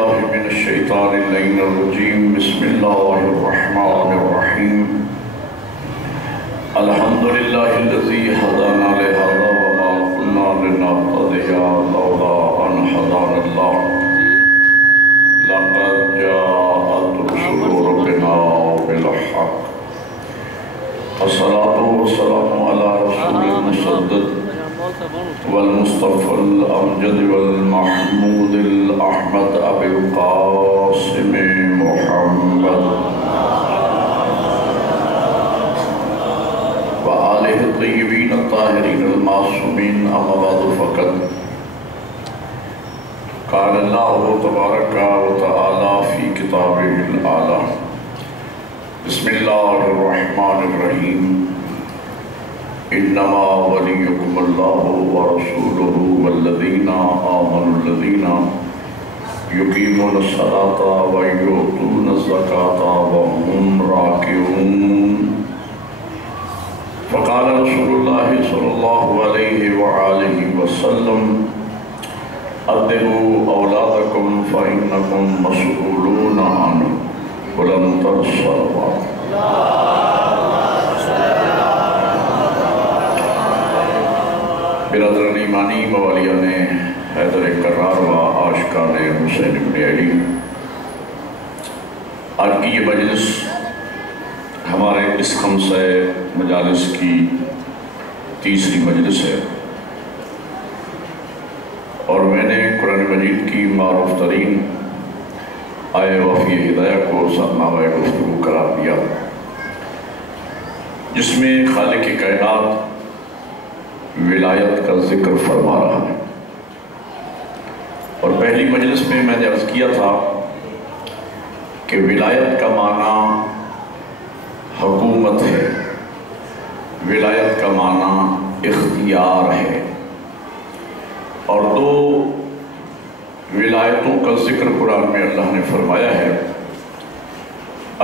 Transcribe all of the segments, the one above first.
بالله من الشيطان اللعين الرجيم بسم الله الرحمن الرحيم الحمد لله الذي هدانا لهذا وما كنا لنهتدي لولا أن هدانا الله لقد جاءت رسل ربنا بالحق الصلاة والسلام على رسول المسدد والمصطفى الأمجد والمحمود الأحمد أبي القاسم محمد وآله الطيبين الطاهرين المعصومين أما بعد فقد قال الله تبارك وتعالى في كتابه الأعلى بسم الله الرحمن الرحيم انما وليكم الله ورسوله والذين آمنوا الذين يقيمون الصلاة ويؤتون الزكاة وهم راكعون فقال رسول الله صلى الله عليه وآله وسلم أدبوا أولادكم فإنكم مسؤولون عنهم ولن تنصروا برادران ایمانی موالیان حیدر کرار و عاشقان حسین بن علی، آج کی یہ مجلس ہمارے اس خمسہ مجالس کی تیسری مجلس ہے اور میں نے قرآن مجید کی معروف ترین آئے وفی ہدایہ کو سرنامہ گفتگو قرار دیا، جس میں خالق کائنات ولایت کا ذکر فرما رہا ہے۔ اور پہلی مجلس میں نے عرض کیا تھا کہ ولایت کا معنی حکومت ہے، ولایت کا معنی اختیار ہے، اور دو ولایتوں کا ذکر قرآن میں اللہ نے فرمایا ہے۔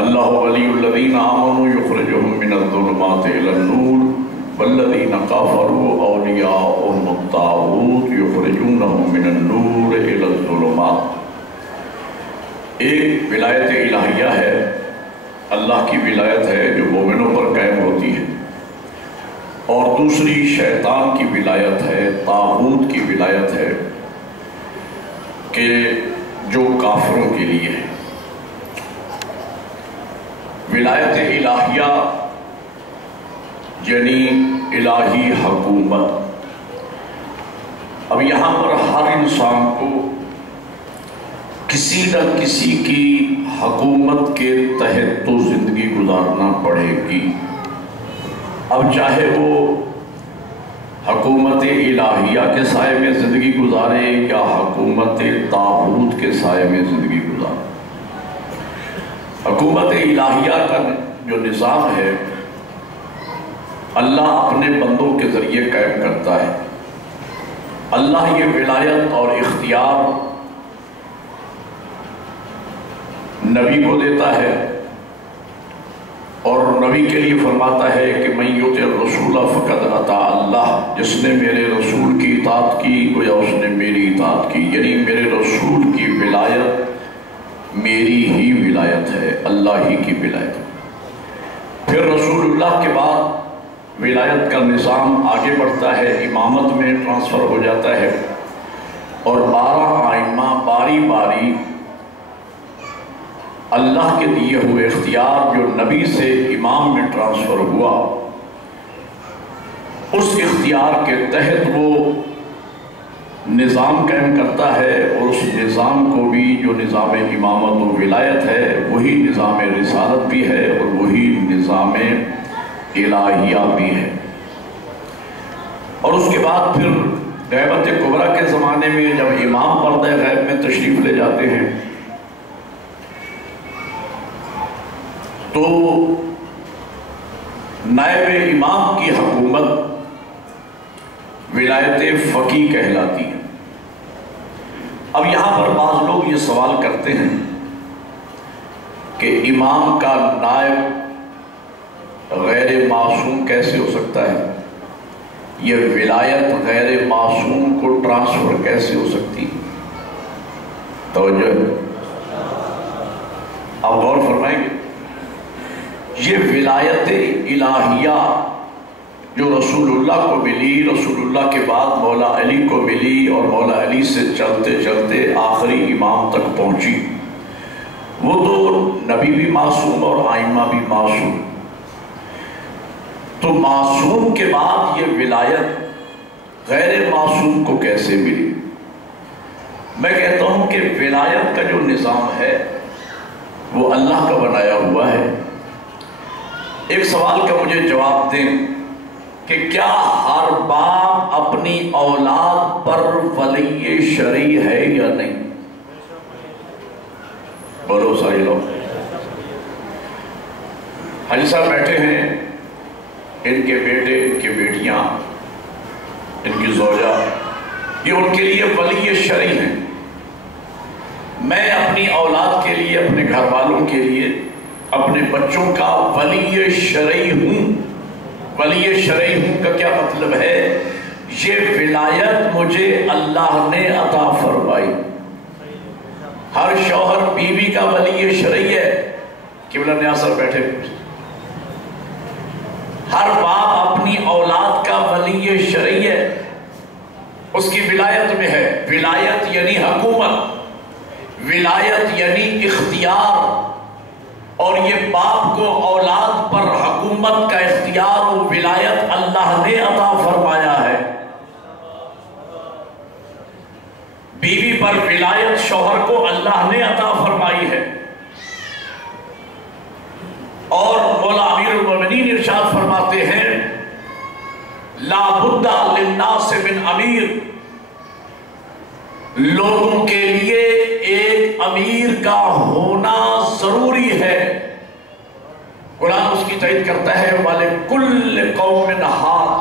اللہ ولی الذین آمنوا یخرجہم من الظلمات الی النور والذین کفروا اولیاؤہم الطاغوت یخرجونہم من النور الی الظلمات۔ ایک ولایت الہیہ ہے، اللہ کی ولایت ہے جو مومنوں پر قائم ہوتی ہے، اور دوسری شیطان کی ولایت ہے، طاغوت کی ولایت ہے کہ جو کافروں کے لیے ہے۔ ولایت الہیہ یعنی الہی حکومت۔ اب یہاں پر ہر انسان کو کسی نہ کسی کی حکومت کے تحت تو زندگی گزارنا پڑے گی، اب چاہے وہ حکومت الہیہ کے سائے میں زندگی گزارے یا حکومت طاغوت کے سائے میں زندگی گزارے۔ حکومت الہیہ کا جو نظام ہے اللہ اپنے بندوں کے ذریعے قائم کرتا ہے۔ اللہ یہ ولایت اور اختیار نبی کو دیتا ہے، اور نبی کے لیے فرماتا ہے کہ من یطع الرسول فقد اطاع اللہ، جس نے میرے رسول کی اطاعت کی گویا اس نے میری اطاعت کی، یعنی میرے رسول کی ولایت میری ہی ولایت ہے، اللہ ہی کی ولایت۔ پھر رسول اللہ کے بعد ولایت کا نظام آگے بڑھتا ہے، امامت میں ٹرانسفر ہو جاتا ہے، اور 12 ائمہ باری باری اللہ کے دیے ہوئے اختیار جو نبی سے امام میں ٹرانسفر ہوا، اس اختیار کے تحت وہ نظام قائم کرتا ہے، اور اس نظام کو بھی جو نظام امامت و ولایت ہے وہی نظام رسالت بھی ہے اور وہی نظام الہیہ بھی ہے۔ اور اس کے بعد پھر غیبت کبریٰ کے زمانے میں جب امام پردہ غیب میں تشریف لے جاتے ہیں تو نائب امام کی حکومت ولایت فقیہ کہلاتی ہے۔ اب یہاں پر بعض لوگ یہ سوال کرتے ہیں کہ امام کا نائب غیر معصوم کیسے ہو سکتا ہے، یہ ولایت غیر معصوم کو ٹرانسفر کیسے ہو سکتی ہے؟ توجہ، آپ غور فرمائیں گے، یہ ولایت الہیہ جو رسول اللہ کو ملی، رسول اللہ کے بعد مولا علی کو ملی، اور مولا علی سے چلتے چلتے آخری امام تک پہنچی، وہ تو نبی بھی معصوم اور آئمہ بھی معصوم، تو معصوم کے بعد یہ ولایت غیر معصوم کو کیسے ملی؟ میں کہتا ہوں کہ ولایت کا جو نظام ہے وہ اللہ کا بنایا ہوا ہے۔ ایک سوال کا مجھے جواب دیں کہ کیا ہر باپ اپنی اولاد پر ولی شرعی ہے یا نہیں؟ بولو سارے لوگ۔ حاجی صاحب بیٹھے ہیں، ان کے بیٹے، ان کی بیٹیاں، ان کی زوجہ، یہ ان کے لیے ولی شرعی ہیں۔ میں اپنی اولاد کے لیے، اپنے گھر والوں کے لیے، اپنے بچوں کا ولی شرعی ہوں۔ ولی شرعی ہوں کا کیا مطلب ہے؟ یہ ولایت مجھے اللہ نے عطا فرمائی۔ ہر شوہر بیوی کا ولی شرعی ہے، قبلہ نیاز صاحب بیٹھے۔ ہر باپ اپنی اولاد کا ولی شرعی ہے، اس کی ولایت میں ہے۔ ولایت یعنی حکومت، ولایت یعنی اختیار، اور یہ باپ کو اولاد پر حکومت کا اختیار و ولایت اللہ نے عطا فرمایا ہے۔ بیوی پر ولایت شوہر کو اللہ نے عطا فرمائی ہے، اور مولا امیر المومنین ارشاد فرماتے ہیں لا بد للناس من امیر، لوگوں کے لیے ایک امیر کا ہونا ضروری ہے۔ قرآن اس کی تائید کرتا ہے وَلِكُلِّ قَوْمٍ ہاد،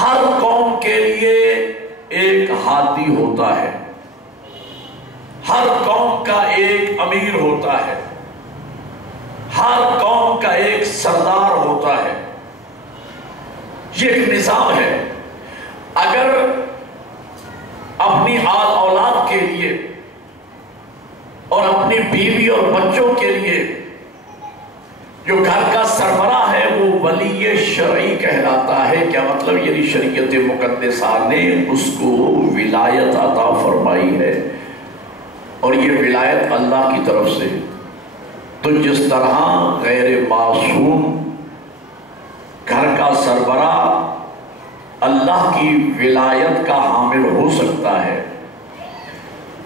ہر قوم کے لیے ایک ہادی ہوتا ہے، ہر قوم کا ایک امیر ہوتا ہے، ہر قوم کا ایک سردار ہوتا ہے۔ یہ ایک نظام ہے۔ اگر اپنی اولاد کے لیے اور اپنی بیوی اور بچوں کے لیے جو گھر کا سربراہ ہے وہ ولی شرعی کہلاتا ہے، کیا مطلب؟ یعنی شریعت مقدسہ نے اس کو ولایت عطا فرمائی ہے، اور یہ ولایت اللہ کی طرف سے۔ تو جس طرح غیر معصوم گھر کا سربراہ اللہ کی ولایت کا حامل ہو سکتا ہے،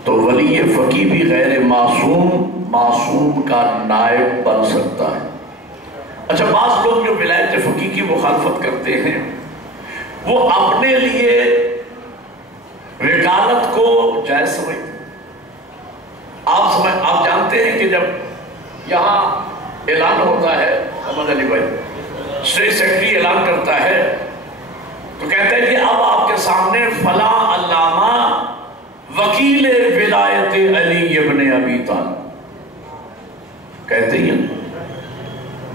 تو ولی فقیہ بھی غیر معصوم کا نائب بن سکتا ہے۔ اچھا، بعض لوگ جو ولایت فقیہ کی مخالفت کرتے ہیں وہ اپنے لیے وکالت کو جائز سمجھتے ہیں۔ آپ جانتے ہیں کہ جب یہاں اعلان ہوتا ہے، محمد علی بھائی اسٹیٹ سیکرٹری اعلان کرتا ہے تو کہتے ہیں کہ اب آپ کے سامنے فلاں علامہ وکیل ولایت علی ابن ابی طالب، کہتے ہیں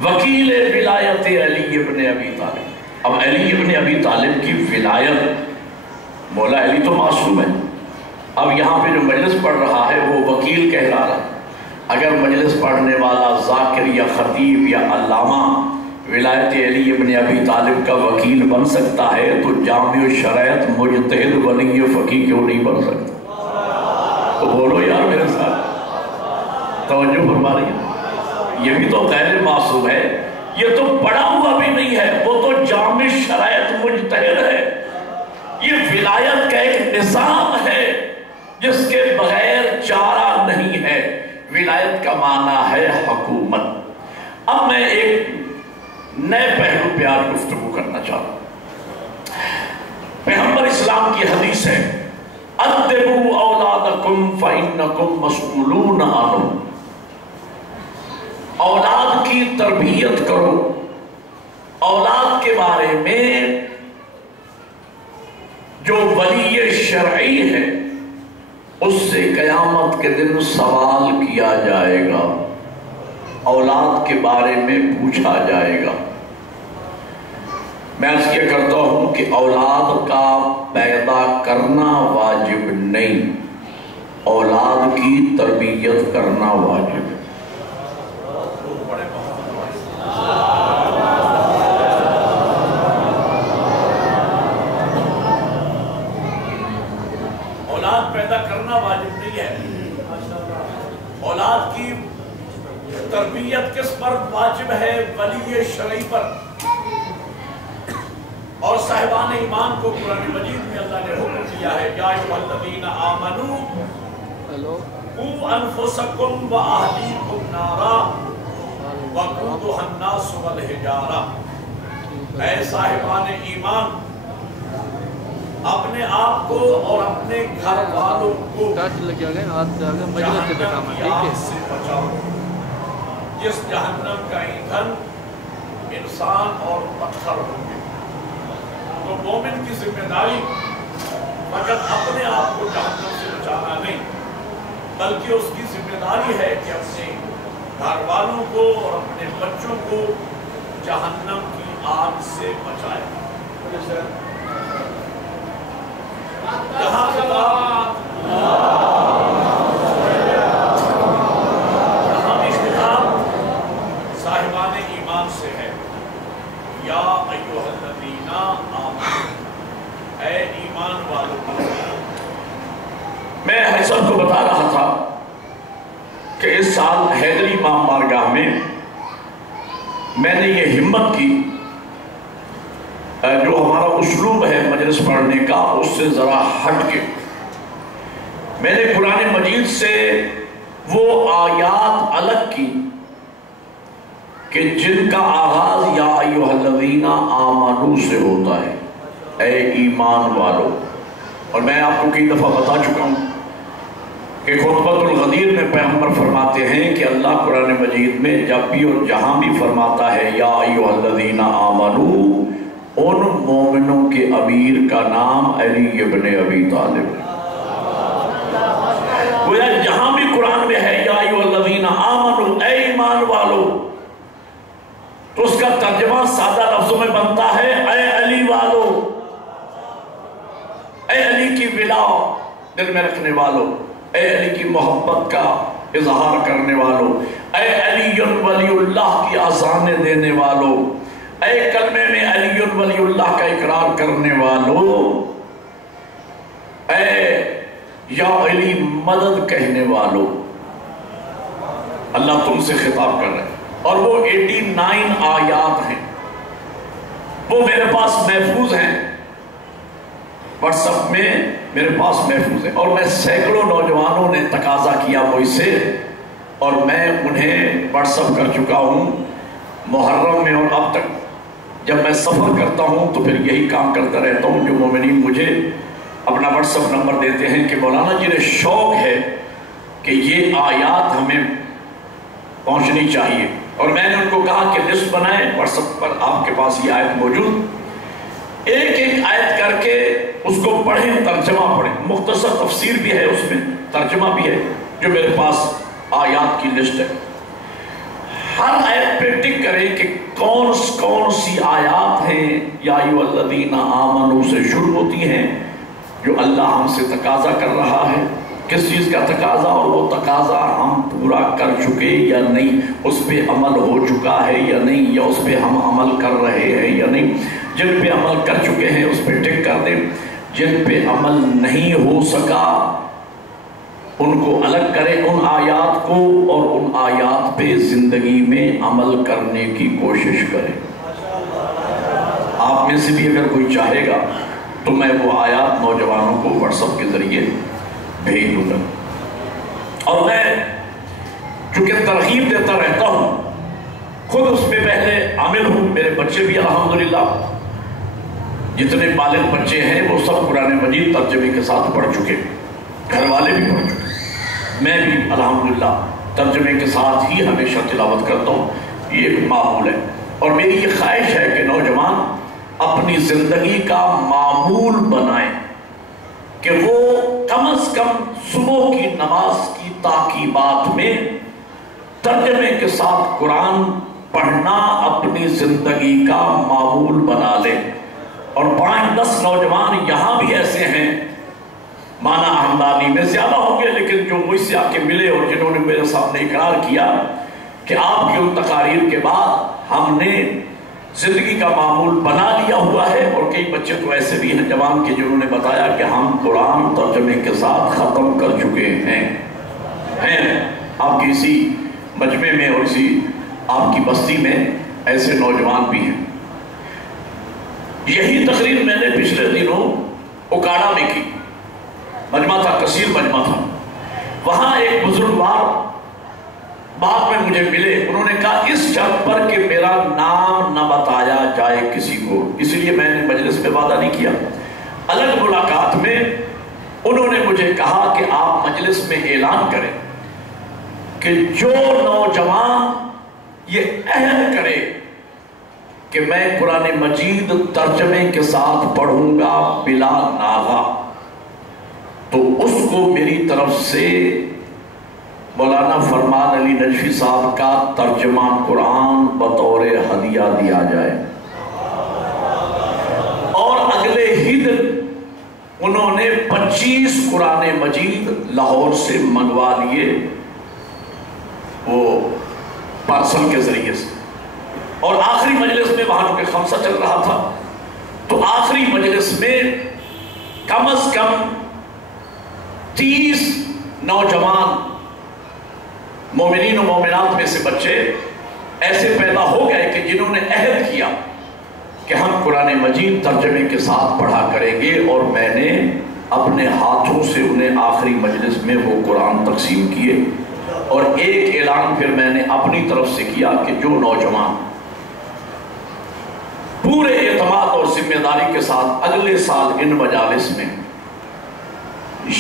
وکیل ولایت علی ابن ابی طالب۔ اب علی ابن ابی طالب کی ولایت، مولا علی تو معصوم ہے، اب یہاں پہ جو مجلس پڑھ رہا ہے وہ وکیل کہلا رہا ہے۔ اگر مجلس پڑھنے والا ذاکر یا خطیب یا علامہ ولایت علی ابن ابی طالب کا وکیل بن سکتا ہے، تو جامع الشرائط مجتہد ولی فقیہ کیوں نہیں بن سکتا؟ تو بولو یار میرے ساتھ، توجہ فرما رہی ہے۔ یہ بھی تو غیر معصوم ہے، یہ تو پڑھا ہوا بھی نہیں ہے، وہ تو جامع شرائط مجتہد ہے۔ یہ ولایت کا ایک نظام ہے جس کے بغیر چارہ نہیں ہے۔ ولایت کا معنی ہے حکومت۔ اب میں ایک نئے پہلو پہ آج گفتگو کرنا چاہتا ہوں۔ پیغمبر اسلام کی حدیث ہے اَدِّبُوا أَوْلَادَكُمْ فَإِنَّكُمْ مَسْئُولُونَ عَنْهُمْ، اولاد کی تربیت کرو، اولاد کے بارے میں جو ولی شرعی ہے اس سے قیامت کے دن سوال کیا جائے گا، اولاد کے بارے میں پوچھا جائے گا۔ میں عرض یہ کرتا ہوں کہ اولاد کا پیدا کرنا واجب نہیں، اولاد کی تربیت کرنا واجب ہے۔ اولاد پیدا کرنا واجب نہیں ہے. اولاد کی تربیت کس پر واجب ہے؟ ولی شرعی پر. اور صاحبان ایمان کو قرآن مجید میں اللہ نے حکم دیا ہے یا ایھا الذین آمنوا قوا انفسکم واہلیکم نارا وقودھا الناس والحجارہ. اے صاحبان ایمان، اپنے آپ کو اور اپنے گھر والوں کو جہنم کی آگ سے بچاؤ، جس جہنم کا ایندھن انسان اور پتھر ہوں گے. تو مومن کی ذمہ داری فقط اپنے آپ کو جہنم سے بچانا نہیں، بلکہ اس کی ذمہ داری ہے کہ اپنے گھر والوں کو اور اپنے بچوں کو جہنم کی آگ سے بچائے. یہاں بھی خطاب صاحبان ایمان سے ہے. یا ایھا الذین آمنوا، اے ایمان والوں. میں حسن کو بتا رہا تھا کہ اس سال حیدری امام بارگاہ میں نے یہ ہمت کی، جو ہمارا اسلوب ہے مجلس پڑھنے کا اس سے ذرا ہٹ کے میں نے قرآن مجید سے وہ آیات الگ کی کہ جن کا آغاز یا ایھا الذین آمنوا سے ہوتا ہے، اے ایمان والو. اور میں آپ کو کئی دفعہ بتا چکا ہوں کہ خطبۃ الغدیر میں پیغمبر فرماتے ہیں کہ اللہ قرآن مجید میں جب بھی اور جہاں بھی فرماتا ہے یا ایھا الذین آمنوا، ان مومنوں کے امیر کا نام علی ابن ابی طالب. گویا جہاں بھی قرآن میں ہے یا ایھا الذین آمنوا، اے ایمان والو، تو اس کا ترجمہ سادہ لفظوں میں بنتا ہے اے علی والو، اے علی کی ولا دل میں رکھنے والو، اے علی کی محبت کا اظہار کرنے والو، اے علی ولی اللہ کی آذانیں دینے والو، اے کلمے میں علی ولی اللہ کا اقرار کرنے والو، اے یا علی مدد کہنے والو. اللہ تم سے خطاب کر رہے ہیں. اور وہ 89 آیات ہیں، وہ میرے پاس محفوظ ہیں، واٹس ایپ میں میرے پاس محفوظ ہیں. اور میں سینکڑوں نوجوانوں نے تقاضا کیا مجھ سے، اور میں انہیں واٹس ایپ کر چکا ہوں محرم میں. اور اب تک جب میں سفر کرتا ہوں تو پھر یہی کام کرتا رہتا ہوں. جو مومنین مجھے اپنا واٹس ایپ نمبر دیتے ہیں کہ مولانا جنہیں شوق ہے کہ یہ آیات ہمیں پہنچنی چاہیے، اور میں نے ان کو کہا کہ لسٹ بنائیں، واٹس ایپ پر آپ کے پاس یہ آیت موجود، ایک ایک آیت کر کے اس کو پڑھیں، ترجمہ پڑھیں. مختصر تفسیر بھی ہے اس میں، ترجمہ بھی ہے، جو میرے پاس آیات کی لسٹ ہے. ہر آیت پہ ٹک کریں کہ کون سی آیات ہیں یا ایھا الذین آمنوا سے شروع ہوتی ہیں جو اللہ ہم سے تقاضا کر رہا ہے. کس چیز کا تقاضا؟ اور وہ تقاضا ہم پورا کر چکے یا نہیں، اس پہ عمل ہو چکا ہے یا نہیں، یا اس پہ ہم عمل کر رہے ہیں یا نہیں. جن پہ عمل کر چکے ہیں اس پہ ٹک کر دیں، جن پہ عمل نہیں ہو سکا ان کو الگ کریں ان آیات کو، اور ان آیات پہ زندگی میں عمل کرنے کی کوشش کریں. آپ میں سے بھی اگر کوئی چاہے گا تو میں وہ آیات نوجوانوں کو واٹس ایپ کے ذریعے بھیج دوں گا. اور میں چونکہ ترغیب دیتا رہتا ہوں، خود اس میں پہلے عامل ہوں. میرے بچے بھی الحمدللہ جتنے بالغ بچے ہیں وہ سب قرآن مجید ترجمے کے ساتھ پڑھ چکے، گھر والے بھی پڑھ چکے. میں بھی الحمدللہ ترجمے کے ساتھ ہی ہمیشہ تلاوت کرتا ہوں. یہ ایک معمول ہے، اور میری یہ خواہش ہے کہ نوجوان اپنی زندگی کا معمول بنائیں کہ وہ کم از کم صبح کی نماز کی تاکیبات میں ترجمے کے ساتھ قرآن پڑھنا اپنی زندگی کا معمول بنا لیں. اور 5-10 نوجوان یہاں بھی ایسے ہیں، مانا ہمدانی میں زیادہ ہوں گے، لیکن جو مجھ سے آ کے ملے اور جنہوں نے میرے سامنے اقرار کیا کہ آپ کی ان تقاریر کے بعد ہم نے زندگی کا معمول بنا لیا ہوا ہے، اور کئی بچے تو ایسے بھی ہیں جوان کے جنہوں نے بتایا کہ ہم قرآن ترجمے کے ساتھ ختم کر چکے ہیں۔ آپ کی اسی مجمع میں اور اسی آپ کی بستی میں ایسے نوجوان بھی ہیں۔ یہی تقریر میں نے پچھلے دنوں اکاڑا میں کی، مجمع تھا، کثیر مجمع تھا۔ وہاں ایک بزرگوار بعد میں مجھے ملے، انہوں نے کہا اس شرط پر کہ میرا نام نہ بتایا جائے کسی کو، اس لیے میں نے مجلس میں وعدہ نہیں کیا۔ الگ ملاقات میں انہوں نے مجھے کہا کہ آپ مجلس میں اعلان کریں کہ جو نوجوان یہ عہد کرے کہ میں قرآن مجید ترجمے کے ساتھ پڑھوں گا بلا ناغہ، تو اس کو میری طرف سے مولانا فرمان علی نجفی صاحب کا ترجمہ قرآن بطور ہدیہ دیا جائے۔ اور اگلے ہی دن انہوں نے 25 قرآن مجید لاہور سے منگوا لیے، وہ پارسل کے ذریعے سے۔ اور آخری مجلس میں وہاں چونکہ خمسہ چل رہا تھا، تو آخری مجلس میں کم از کم 30 نوجوان مومنین و مومنات میں سے بچے ایسے پیدا ہو گئے کہ جنہوں نے عہد کیا کہ ہم قرآن مجید ترجمے کے ساتھ پڑھا کریں گے، اور میں نے اپنے ہاتھوں سے انہیں آخری مجلس میں وہ قرآن تقسیم کیے۔ اور ایک اعلان پھر میں نے اپنی طرف سے کیا کہ جو نوجوان پورے اعتماد اور ذمہ داری کے ساتھ اگلے سال ان مجالس میں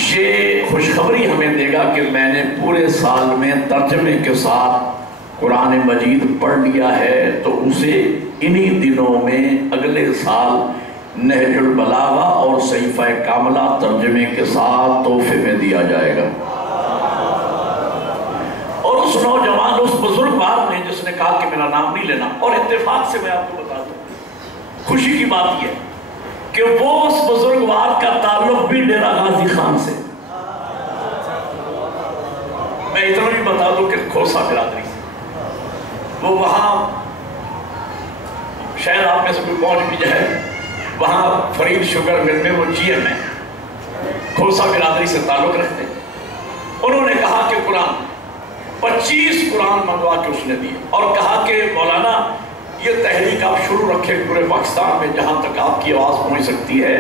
یہ خوشخبری ہمیں دے گا کہ میں نے پورے سال میں ترجمے کے ساتھ قرآن مجید پڑھ لیا ہے، تو اسے انہی دنوں میں اگلے سال نہج البلاغہ اور صحیفہ کاملہ ترجمے کے ساتھ تحفے میں دیا جائے گا۔ اور اس نوجوان، اس بزرگوار نے جس نے کہا کہ میرا نام نہیں لینا، اور اتفاق سے میں آپ کو بتا دوں، خوشی کی بات یہ کہ وہ اس بزرگوار کا تعلق بھی ڈیرہ غازی خان سے، میں اتنا بھی بتا دوں کہ کھوسا برادری سے، وہ وہاں شاید آپ میں سے کوئی پہنچ بھی جائے، وہاں فرید شوگر مل میں وہ جی ایم ہے، کھوسا برادری سے تعلق رکھتے ہیں۔ انہوں نے کہا کہ قرآن 25 قرآن منگوا کے اس نے دیے، اور کہا کہ مولانا یہ تحریک آپ شروع رکھیں پورے پاکستان میں جہاں تک آپ کی آواز پہنچ سکتی ہے،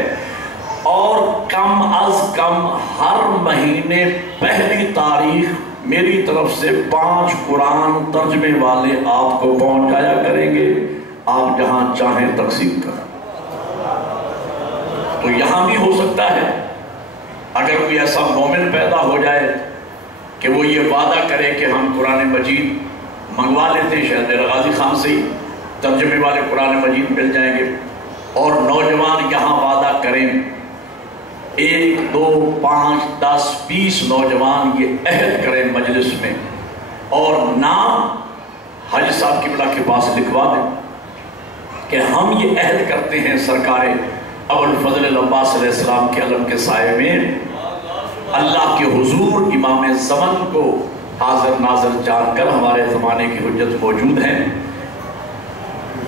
اور کم از کم ہر مہینے پہلی تاریخ میری طرف سے 5 قرآن ترجمے والے آپ کو پہنچایا کریں گے، آپ جہاں چاہیں تقسیم کریں۔ تو یہاں بھی ہو سکتا ہے اگر کوئی ایسا مومن پیدا ہو جائے کہ وہ یہ وعدہ کرے کہ ہم قرآن مجید منگوا لیتے ہیں، شاید ڈیرہ غازی خان سے ہی ترجمے والے قرآن مجید مل جائیں گے، اور نوجوان یہاں وعدہ کریں، 1 2 5 10 20 نوجوان یہ عہد کریں مجلس میں، اور نام حاجی صاحب قبلہ کے پاس لکھوا دیں کہ ہم یہ عہد کرتے ہیں سرکار ابوالفضل العباس علیہ السلام کے علم کے سائے میں اللہ کے حضور امام زمن کو حاضر ناظر جان کر ہمارے زمانے کی حجت موجود ہیں،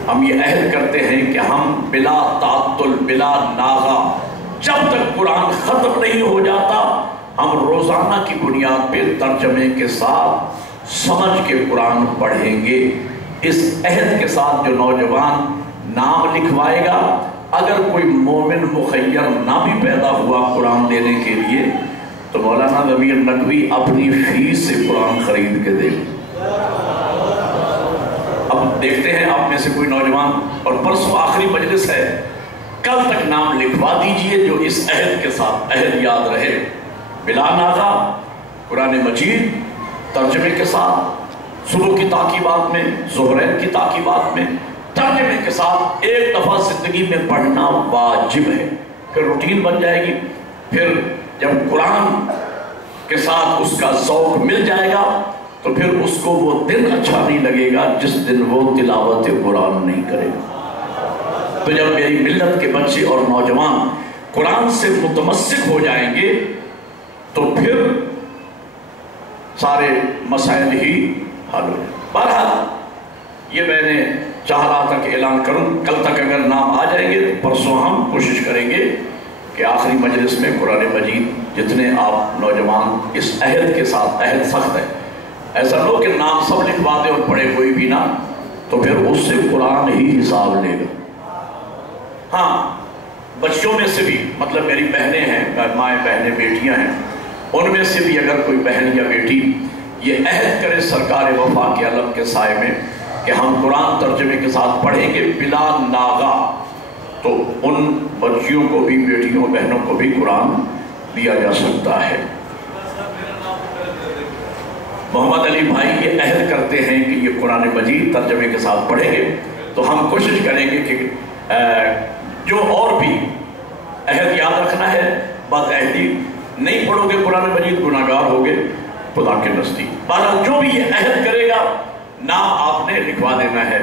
ہم یہ عہد کرتے ہیں کہ ہم بلا تعطل بلا ناغہ جب تک قرآن ختم نہیں ہو جاتا ہم روزانہ کی بنیاد پہ ترجمے کے ساتھ سمجھ کے قرآن پڑھیں گے۔ اس عہد کے ساتھ جو نوجوان نام لکھوائے گا، اگر کوئی مومن مخیر نہ بھی پیدا ہوا قرآن دینے کے لیے، تو مولانا ضمیر نقوی اپنی فیس سے قرآن خرید کے دے گا۔ اب دیکھتے ہیں آپ میں سے کوئی نوجوان، اور پرسوں آخری مجلس ہے، کل تک نام لکھوا دیجئے جو اس عہد کے ساتھ، عہد یاد رہے، بلا ناغہ قرآن مجید ترجمے کے ساتھ، صبح کی تعقیبات میں، ظہرین کی تعقیبات میں ترجمے کے ساتھ ایک دفعہ زندگی میں پڑھنا واجب ہے، پھر روٹین بن جائے گی۔ پھر جب قرآن کے ساتھ اس کا ذوق مل جائے گا تو پھر اس کو وہ دن اچھا نہیں لگے گا جس دن وہ تلاوت قرآن نہیں کرے گا۔ تو جب میری ملت کے بچے اور نوجوان قرآن سے متمسک ہو جائیں گے تو پھر سارے مسائل ہی حل ہو جائیں۔ بہرحال یہ میں نے چاہ رہا تھا کہ اعلان کروں، کل تک اگر نام آ جائیں گے تو پرسوں ہم کوشش کریں گے کہ آخری مجلس میں قرآن مجید جتنے آپ نوجوان اس عہد کے ساتھ، عہد سخت ہے، ایسا لو کہ نام سب لکھوا دے اور پڑھے کوئی بھی نہ، تو پھر اس سے قرآن ہی حساب لے گا۔ ہاں بچوں میں سے بھی، مطلب میری بہنیں ہیں، مائیں بہنیں بیٹیاں ہیں، ان میں سے بھی اگر کوئی بہن یا بیٹی یہ عہد کرے سرکار وفا کے علم کے سائے میں کہ ہم قرآن ترجمے کے ساتھ پڑھیں گے بلا ناغہ، تو ان بچیوں کو بھی، بیٹیوں بہنوں کو بھی قرآن دیا جا سکتا ہے۔ محمد علی بھائی یہ عہد کرتے ہیں کہ یہ قرآن مجید ترجمے کے ساتھ پڑھیں گے، تو ہم کوشش کریں گے کہ جو اور بھی عہد یاد رکھنا ہے، بات عہدی نہیں پڑھو گے قرآن مجید گناہگار ہوگے خدا کے نزدیک۔ بہرحال جو بھی یہ عہد کرے گا نام آپ نے لکھوا دینا ہے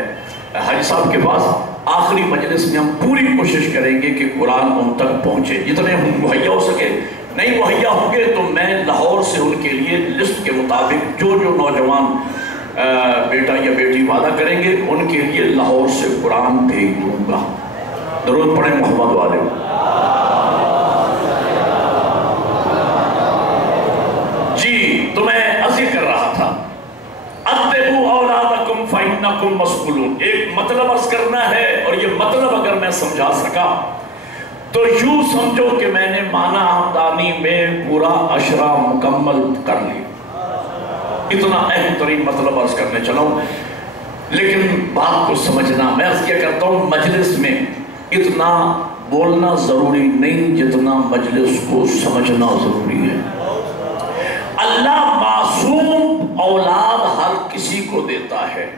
حاجی صاحب کے پاس۔ آخری مجلس میں ہم پوری کوشش کریں گے کہ قرآن ان تک پہنچے، جتنے ہم مہیا ہو سکے۔ نہیں مہیا ہوں گے تو میں لاہور سے ان کے لیے لسٹ کے مطابق جو نوجوان بیٹا یا بیٹی وعدہ کریں گے ان کے لیے لاہور سے قرآن بھیج دوں گا۔ درود پڑھیں محمد والے۔ جی تو میں عرض کر رہا تھا اَتِّبُوا أَوْلَادَكُمْ فَإِنَّكُمْ مَسْئُولُونَ، ایک مطلب عرض کرنا ہے، اور یہ مطلب اگر میں سمجھا سکا تو یوں سمجھو کہ میں نے معنی آمدانی میں پورا اشرا مکمل کر لی۔ اتنا اہم ترین مطلب عرض کرنے چلا ہوں، لیکن بات کو سمجھنا، میں عرض کیا کرتا ہوں مجلس میں اتنا بولنا ضروری نہیں جتنا مجلس کو سمجھنا ضروری ہے۔ اللہ معصوم اولاد ہر کسی کو دیتا ہے،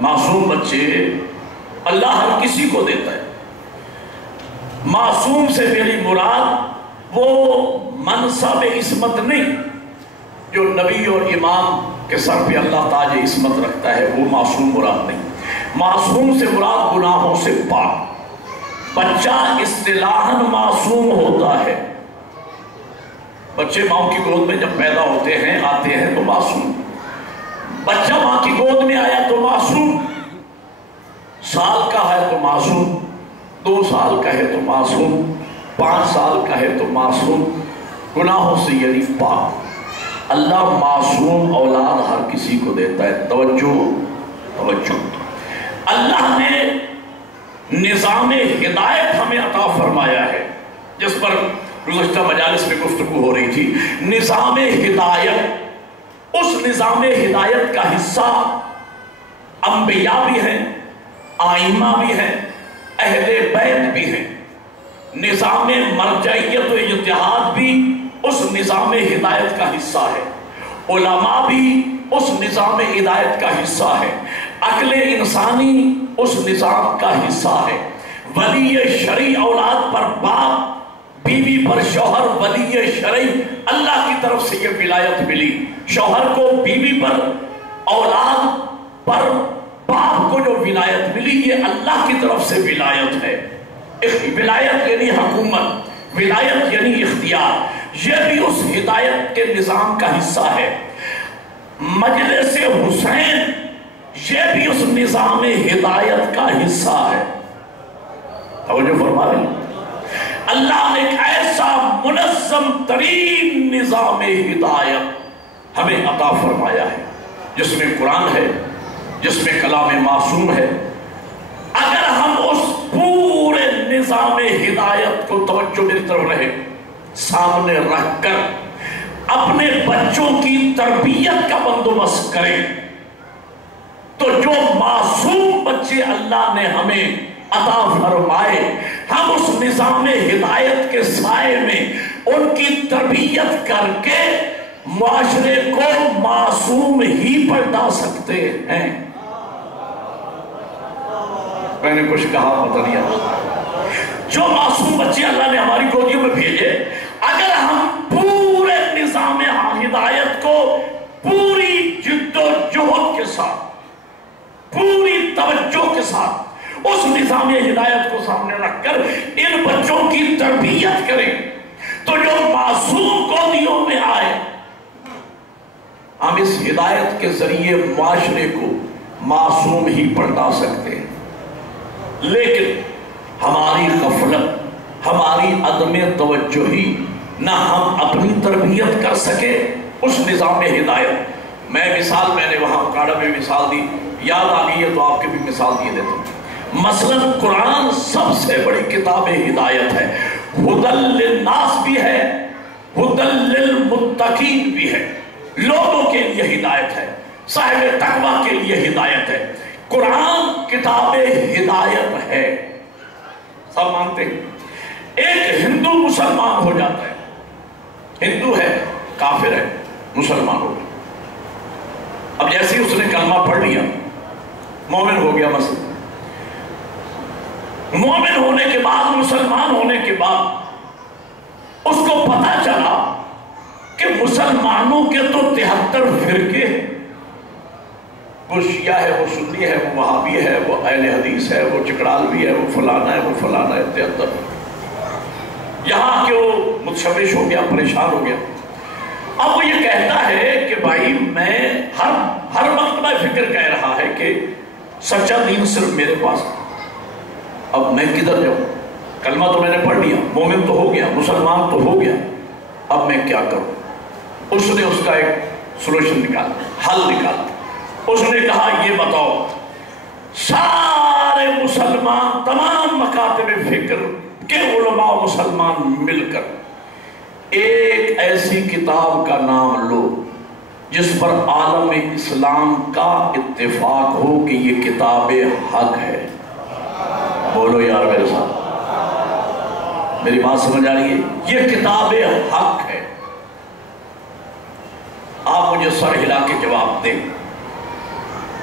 معصوم بچے اللہ ہر کسی کو دیتا ہے۔ معصوم سے میری مراد وہ منصب عصمت نہیں جو نبی اور امام کے سر پہ اللہ تاج عصمت رکھتا ہے، وہ معصوم مراد نہیں۔ معصوم سے مراد گناہوں سے پاک۔ بچہ اصطلاحاً معصوم ہوتا ہے، بچے ماں کی گود میں جب پیدا ہوتے ہیں آتے ہیں تو معصوم، بچہ ماں کی گود میں آیا تو معصوم، سال کا ہے تو معصوم، 2 سال کا ہے تو معصوم، 5 سال کا ہے تو معصوم، گناہوں سے یعنی پاک۔ اللہ معصوم اولاد ہر کسی کو دیتا ہے۔ توجہ، اللہ نے نظام ہدایت ہمیں عطا فرمایا ہے، جس پر گزشتہ مجالس میں گفتگو ہو رہی تھی۔ نظام ہدایت، اس نظام ہدایت کا حصہ انبیاء بھی ہیں، آئمہ بھی ہیں، اہل بیت بھی ہیں۔ نظام مرجعیت و اجتہاد بھی اس نظام ہدایت کا حصہ ہے، علماء بھی اس نظام ہدایت کا حصہ ہے، عقل انسانی اس نظام کا حصہ ہے۔ ولی شرعی اولاد پر باپ، بیوی پر شوہر، ولی شرعی اللہ کی طرف سے یہ ولایت ملی۔ شوہر کو بیوی پر، اولاد پر باپ کو جو ولایت ملی یہ اللہ کی طرف سے ولایت ہے۔ ولایت یعنی حکومت، ولایت یعنی اختیار، یہ بھی اس ہدایت کے نظام کا حصہ ہے۔ مجلس حسین یہ بھی اس نظام ہدایت کا حصہ ہے۔ توجہ فرما رہے ہیں؟ اللہ نے ایک ایسا منظم ترین نظام ہدایت ہمیں عطا فرمایا ہے، جس میں قرآن ہے، جس میں کلام معصوم ہے۔ اگر ہم اس پورے نظام ہدایت کو، توجہ میری طرف رہے، سامنے رکھ کر اپنے بچوں کی تربیت کا بندوبست کریں تو جو معصوم بچے اللہ نے ہمیں عطا فرمائے، ہم اس نظام ہدایت کے سائے میں ان کی تربیت کر کے معاشرے کو معصوم ہی پر ڈال سکتے ہیں۔ میں نے کچھ کہا پتہ نہیں، جو معصوم بچے اللہ نے ہماری گودیوں میں بھیجے، اگر ہم پورے نظام ہدایت کو پوری جد و جہد کے ساتھ، پوری توجہ کے ساتھ اس نظام ہدایت کو سامنے رکھ کر ان بچوں کی تربیت کریں تو جو معصوم گودیوں میں آئے، ہم اس ہدایت کے ذریعے معاشرے کو معصوم ہی پلٹا سکتے ہیں، لیکن ہماری غفلت، ہماری عدم توجہی، نہ ہم اپنی تربیت کر سکے اس نظام ہدایت۔ میں نے وہاں اکاڑا میں مثال دی، یاد آ گئی ہے تو آپ کے بھی مثال دیے دیتا ہوں۔ مثلا قرآن سب سے بڑی کتاب ہدایت ہے، ہدی للناس بھی ہے، ہدی للمتقین بھی ہے، لوگوں کے لیے ہدایت ہے، صاحب تقوی کے لیے ہدایت ہے۔ قرآن کتاب ہدایت ہے، سب مانتے ہیں۔ ایک ہندو مسلمان ہو جاتا ہے، ہندو ہے، کافر ہے، مسلمان ہو گیا۔ اب جیسے اس نے کلمہ پڑھ لیا، مومن ہو گیا، مثلا مومن ہونے کے بعد، مسلمان ہونے کے بعد اس کو پتا چلا کہ مسلمانوں کے تو 73 فرقے ہیں، وہ شیعہ ہے، وہ سنی ہے، وہ وہابی ہے، وہ اہل حدیث ہے، وہ چکڑالوی ہے، وہ فلانا ہے، وہ فلانا ہے، 73۔ یہاں کہ وہ متشوش ہو گیا، پریشان ہو گیا۔ اب وہ یہ کہتا ہے کہ بھائی میں ہر وقت میں فکر کہہ رہا ہے کہ سچا دین صرف میرے پاس، اب میں کدھر جاؤں؟ کلمہ تو میں نے پڑھ لیا، مومن تو ہو گیا، مسلمان تو ہو گیا، اب میں کیا کروں؟ اس نے اس کا ایک سولوشن نکالا، حل نکالا۔ اس نے کہا یہ بتاؤ، سارے مسلمان، تمام مکاتب فکر کے علماء مسلمان مل کر ایک ایسی کتاب کا نام لو جس پر عالم اسلام کا اتفاق ہو کہ یہ کتاب حق ہے۔ بولو یار میرے ساتھ، میری بات سمجھ آ رہی ہے؟ یہ کتاب حق ہے۔ آپ مجھے سر ہلا کے جواب دیں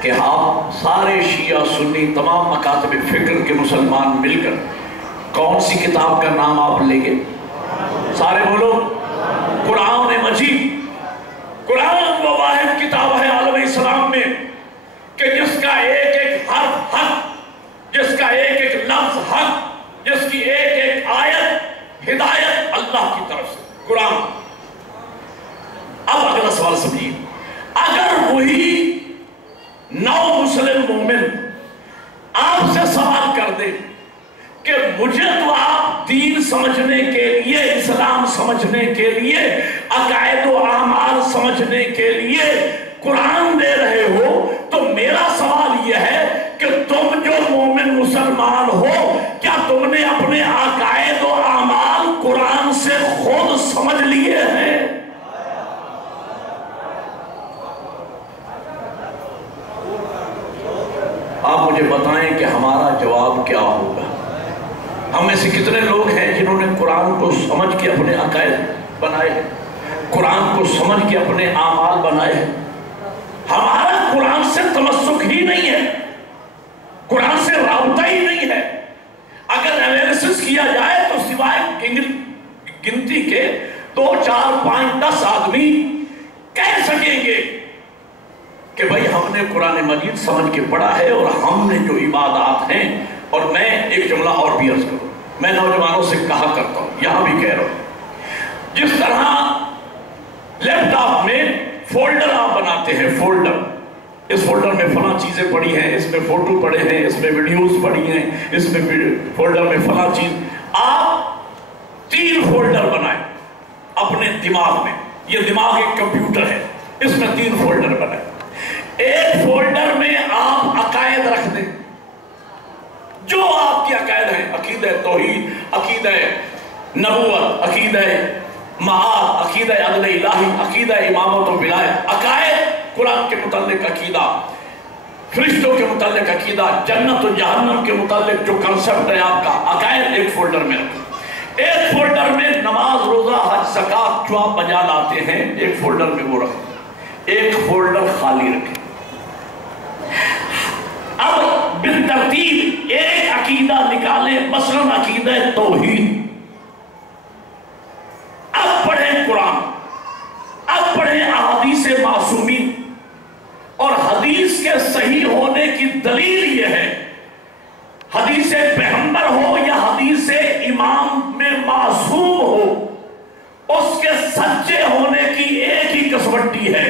کہ آپ سارے شیعہ سنی تمام مکاتب فکر کے مسلمان مل کر کون سی کتاب کا نام آپ لیں گے؟ سارے بولو، قرآن مجید۔ قرآن وہ واحد کتاب ہے عالم اسلام میں کہ جس کا ایک ایک حرف حق، جس کا ایک ایک لفظ حق، جس کی ایک ایک آیت ہدایت اللہ کی طرف سے، قرآن۔ اب اگلا سوال سمجھیے، اگر وہی نو مسلم مومن آپ سے سوال کر دے کہ مجھے تو آپ دین سمجھنے کے لیے، اسلام سمجھنے کے لیے، عقائد و اعمال سمجھنے کے لیے قرآن دے رہے ہو، تو میرا سوال یہ ہے کہ تم جو مومن مسلمان ہو، کیا تم نے اپنے عقائد و اعمال قرآن سے خود سمجھ لیے ہیں؟ آپ مجھے بتائیں کہ ہمارا جواب کیا ہوگا؟ ہم میں سے کتنے لوگ ہیں جنہوں نے قرآن کو سمجھ کے اپنے عقائد بنائے ہیں، قرآن کو سمجھ کے اپنے اعمال بنائے ہیں؟ ہمارا قرآن سے تمسک ہی نہیں ہے، قرآن سے رابطہ ہی نہیں ہے۔ اگر انالیسس کیا جائے تو سوائے گنتی کے 2 4 5 10 آدمی کہہ سکیں گے کہ بھائی ہم نے قرآن مجید سمجھ کے پڑھا ہے اور ہم نے جو عبادات ہیں۔ اور میں ایک جملہ اور بھی عرض کروں، میں نوجوانوں سے کہا کرتا ہوں، یہاں بھی کہہ رہا ہوں، جس طرح لیپ ٹاپ میں فولڈر آپ بناتے ہیں، فولڈر، اس فولڈر میں فلاں چیزیں پڑی ہیں، اس میں فوٹو پڑے ہیں، اس میں ویڈیوز پڑی ہیں، اس میں فولڈر میں فلاں چیز، آپ 3 فولڈر بنائیں اپنے دماغ میں۔ یہ دماغ ایک کمپیوٹر ہے، اس میں 3 فولڈر بنائیں۔ ایک فولڈر میں آپ عقائد رکھ دیں، جو آپ کی عقائد ہیں، عقیدہ توحید، عقیدہ نبوت، عقیدہ معاد، عقیدہ عدل الہی، عقیدہ امامت و ولایت، عقائد قرآن کے متعلق عقیدہ، فرشتوں کے متعلق عقیدہ، جنت و جہنم کے متعلق جو کنسپٹ ہے آپ کا، عقائد ایک فولڈر میں رکھیں۔ ایک فولڈر میں نماز، روزہ، حج، زکوٰۃ جو آپ بجا لاتے ہیں، ایک فولڈر میں وہ رکھیں، ایک فولڈر خالی رکھیں۔ اب بالترتیب ایک عقیدہ نکالیں، مثلا عقیدہ توحید۔ اب پڑھیں قرآن، اب پڑھیں احادیث معصومین، اور حدیث کے صحیح ہونے کی دلیل یہ ہے، حدیث پیغمبر ہو یا حدیث امام میں معصوم ہو، اس کے سچے ہونے کی ایک ہی کسوٹی ہے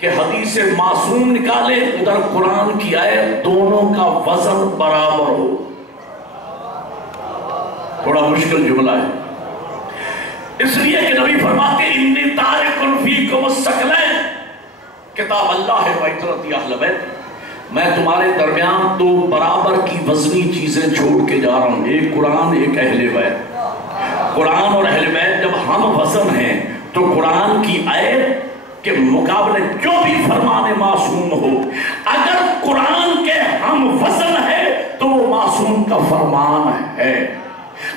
کہ حدیث معصوم نکالے ادھر قرآن کی آیت، دونوں کا وزن برابر ہو. تھوڑا مشکل جملہ ہے، اس لیے کہ نبی فرماتے انی تارک فیکم الثقلین، کتاب اللہ ہے وعترتی اہل بیت، میں تمہارے درمیان دو برابر کی وزنی چیزیں چھوڑ کے جا رہا ہوں، ایک قرآن ایک اہل بیت. قرآن اور اہل بیت جب ہم وزن ہیں تو قرآن کی آیت کے مقابلے جو بھی فرمان معصوم ہو، اگر قرآن کے ہم وزن ہے تو وہ معصوم کا فرمان ہے.